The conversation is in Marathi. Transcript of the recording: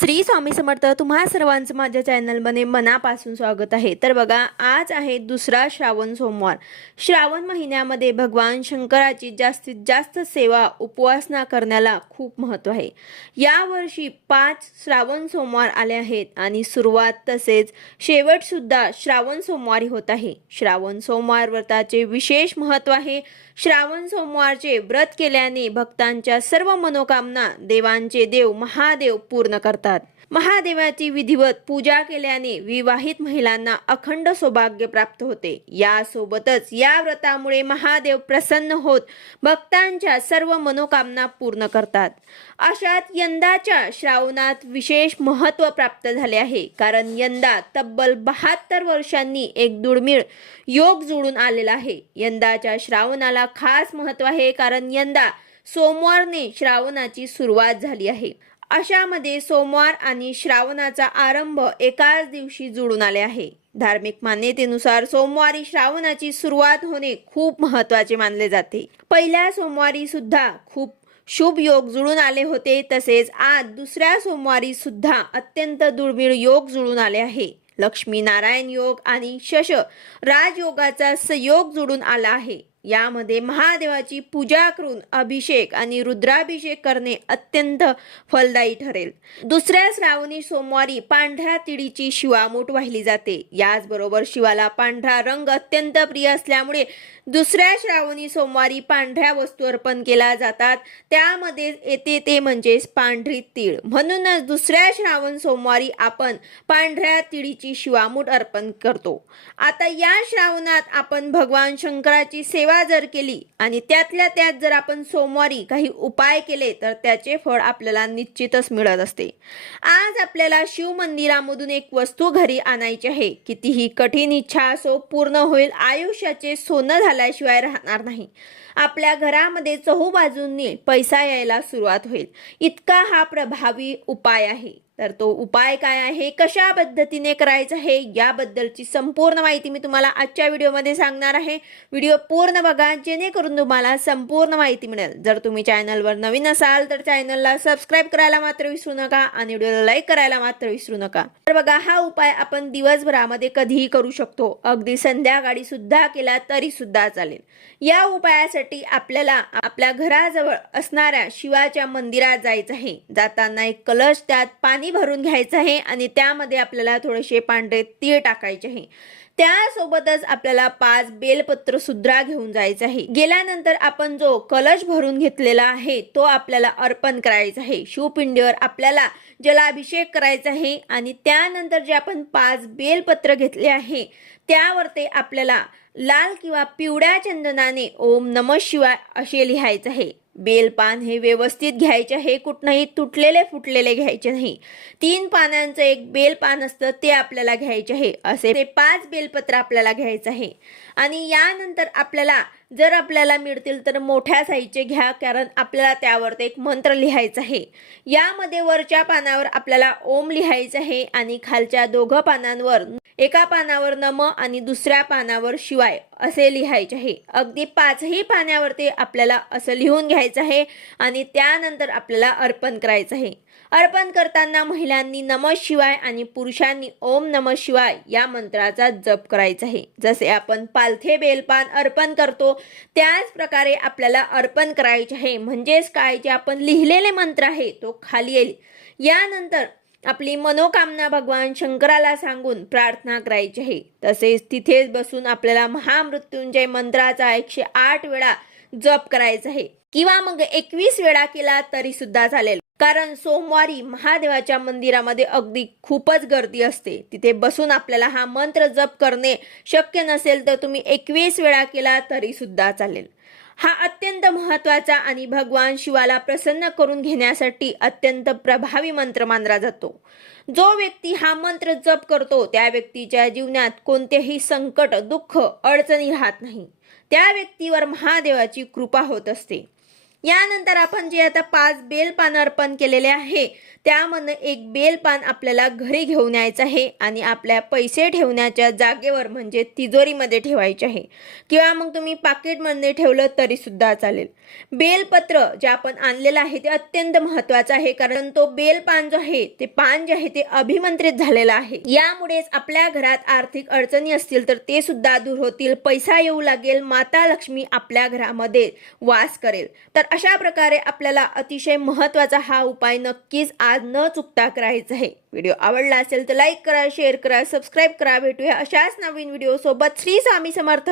श्री स्वामी समर्थ तुम्हा सर्वांचं माझ्या चॅनलमध्ये मनापासून स्वागत आहे. तर बघा आज आहे दुसरा श्रावण सोमवार. श्रावण महिन्यामध्ये भगवान शंकराची जास्तीत जास्त सेवा उपवासना करण्याला खूप महत्त्व आहे. यावर्षी पाच श्रावण सोमवार आले आहेत आणि सुरुवात तसेच शेवटसुद्धा श्रावण सोमवारी होत आहे. श्रावण सोमवार व्रताचे विशेष महत्त्व आहे. श्रावण सोमवारचे व्रत केल्याने भक्तांच्या सर्व मनोकामना देवांचे देव महादेव पूर्ण करतात. महादेवाची विधिवत पूजा केल्याने विवाहित महिलांना अखंड सौभाग्य प्राप्त होते. यासोबतच या व्रतामुळे महादेव प्रसन्न होत भक्तांच्या सर्व मनोकामना पूर्ण करतात. अशात यंदाच्या श्रावणात विशेष महत्त्व प्राप्त झाले आहे. कारण यंदा तब्बल बहात्तर वर्षांनी एक दुर्मिळ योग जुळून आलेला आहे. यंदाच्या श्रावणाला खास महत्त्व आहे. कारण यंदा सोमवारने श्रावणाची सुरुवात झाली आहे. अशामध्ये सोमवार आणि श्रावणाचा आरंभ एकाच दिवशी जुळून आले आहे. धार्मिक मान्यतेनुसार सोमवारी श्रावणाची सुरुवात होणे खूप महत्त्वाचे मानले जाते. पहिल्या सोमवारी सुद्धा खूप शुभ योग जुळून आले होते तसेच आज दुसऱ्या सोमवारी सुद्धा अत्यंत दुर्मिळ योग जुळून आले आहे. लक्ष्मी नारायण योग आणि शश राजयोगाचा संयोग जुळून आला आहे. यामध्ये महादेवाची पूजा करून अभिषेक आणि रुद्राभिषेक करणे अत्यंत फलदायी ठरेल. दुसऱ्या श्रावणी सोमवारी पांढऱ्या तिळीची शिवामूठ वाहिली जाते. याचबरोबर शिवाला पांढरा रंग अत्यंत प्रिय असल्यामुळे दुसऱ्या श्रावणी सोमवारी पांढऱ्या वस्तू अर्पण केल्या जातात. त्यामध्ये येते ते म्हणजेच पांढरी तीळ. म्हणूनच दुसऱ्या श्रावण सोमवारी आपण पांढऱ्या तिळीची शिवामूठ अर्पण करतो. आता या श्रावणात आपण भगवान शंकराची सेवा जर केली आणि त्यातल्या त्यात जर आपण सोमवारी काही उपाय केले तर त्याचे फळ आपल्याला निश्चितच मिळत असते. आज आपल्याला शिव मंदिरामधून एक वस्तू घरी आणायची आहे. कितीही कठीण इच्छा असो पूर्ण होईल आयुष्याचे सोनं झाल्याशिवाय राहणार नाही. आपल्या घरामध्ये चहूबाजूंनी पैसा यायला सुरुवात होईल. इतका हा प्रभावी उपाय आहे. तर तो उपाय काय आहे? कशा पद्धतीने करायचा आहे? याबद्दलची संपूर्ण माहिती मी तुम्हाला आजच्या व्हिडिओमध्ये सांगणार आहे. व्हिडिओ पूर्ण बघा जेणेकरून तुम्हाला संपूर्ण माहिती मिळेल. जर तुम्ही चॅनलवर नवीन असाल तर चॅनलला सबस्क्राईब करायला मात्र विसरू नका आणि व्हिडिओला लाईक करायला मात्र विसरू नका. तर बघा हा उपाय आपण दिवसभरामध्ये कधीही करू शकतो. अगदी संध्याकाळी सुद्धा केला तरी सुद्धा चालेल. या उपायासाठी आपल्याला आपल्या घराजवळ असणाऱ्या शिवाच्या मंदिरात जायचं आहे. जाताना एक कलश त्यात पाणी भरून घ्यायचं आहे आणि त्यामध्ये आपल्याला थोडेसे पांढरे तीळ टाकायचे आहे. त्यासोबतच आपल्याला पाच बेलपत्र सुद्धा घेऊन जायचं आहे. गेल्यानंतर आपण जो कलश भरून घेतलेला आहे तो आपल्याला अर्पण करायचा आहे. शिवपिंडीवर आपल्याला जलाभिषेक करायचा आहे आणि त्यानंतर जे आपण पाच बेलपत्र घेतले आहे त्यावर ते आपल्याला लाल किंवा पिवळ्या चंदनाने ओम नम शिवाय असे लिहायचं आहे. बेलपान हे व्यवस्थित घ्यायचे हे कुठनंही तुटलेले फुटलेले घ्यायचे नाही. तीन पानांचं एक बेलपान असतं ते आपल्याला घ्यायचे आहे. असे ते पाच बेलपत्र आपल्याला घ्यायचं आहे. आणि यानंतर आपल्याला जर आपल्याला मिळतील तर मोठ्या साईजचे घ्या कारण आपल्याला त्यावरती एक मंत्र लिहायचा आहे. यामध्ये वरच्या पानावर आपल्याला ओम लिहायचं आहे आणि खालच्या दोघं पानांवर एका पानावर नम आणि दुसऱ्या पानावर शिवाय असे लिहायचे आहे. अगदी पाचही पाण्यावरती आपल्याला असं लिहून घ्यायचं आहे आणि त्यानंतर आपल्याला अर्पण करायचं आहे. अर्पण करताना महिलांनी नम शिवाय आणि पुरुषांनी ओम नम शिवाय या मंत्राचा जप करायचा आहे. जसे आपण पालथे बेलपान अर्पण करतो त्याच प्रकारे आपल्याला अर्पण करायचे आहे. म्हणजेच काय? जे आपण लिहिलेले मंत्र आहे तो खाली येईल. यानंतर आपली मनोकामना भगवान शंकराला सांगून प्रार्थना करायची आहे. तसेच तिथेच बसून आपल्याला महामृत्युंजय मंत्राचा एकशे आठ वेळा जप करायचा आहे. किंवा मग एकवीस वेळा केला तरी सुद्धा चालेल. कारण सोमवारी महादेवाच्या मंदिरामध्ये अगदी खूपच गर्दी असते. तिथे बसून आपल्याला हा मंत्र जप करणे शक्य नसेल तर तुम्ही एकवीस वेळा केला तरी सुद्धा चालेल. हा अत्यंत महत्त्वाचा आणि भगवान शिवाला प्रसन्न करून घेण्यासाठी अत्यंत प्रभावी मंत्र मानला जातो. जो व्यक्ती हा मंत्र जप करतो त्या व्यक्तीच्या जीवनात कोणतेही संकट दुःख अडचणी राहत नाही. त्या व्यक्तीवर महादेवाची कृपा होत असते. यानंतर आपण जे आता पाच बेल पान अर्पण केलेले आहे त्यामधनं एक बेल पान आपल्याला घरी घेऊन यायचं आहे आणि आपल्या पैसे ठेवण्याच्या जागेवर म्हणजे तिजोरीमध्ये ठेवायचे आहे. किंवा मग तुम्ही पाकिटमध्ये ठेवलं तरी सुद्धा चालेल. बेलपत्र जे आपण आणलेलं आहे ते अत्यंत महत्वाचं आहे कारण तो बेल पान जो आहे ते पान जे आहे ते अभिमंत्रित झालेलं आहे. यामुळेच आपल्या घरात आर्थिक अडचणी असतील तर ते सुद्धा दूर होतील पैसा येऊ लागेल माता लक्ष्मी आपल्या घरामध्ये वास करेल. तर अशा प्रकारे आपल्याला अतिशय महत्त्वाचा हा उपाय नक्कीच आज न चुकता करायचा आहे. व्हिडिओ आवडला असेल तर लाईक करा शेअर करा सबस्क्राईब करा. भेटूया अशाच नवीन व्हिडिओ सोबत. श्री स्वामी समर्थ.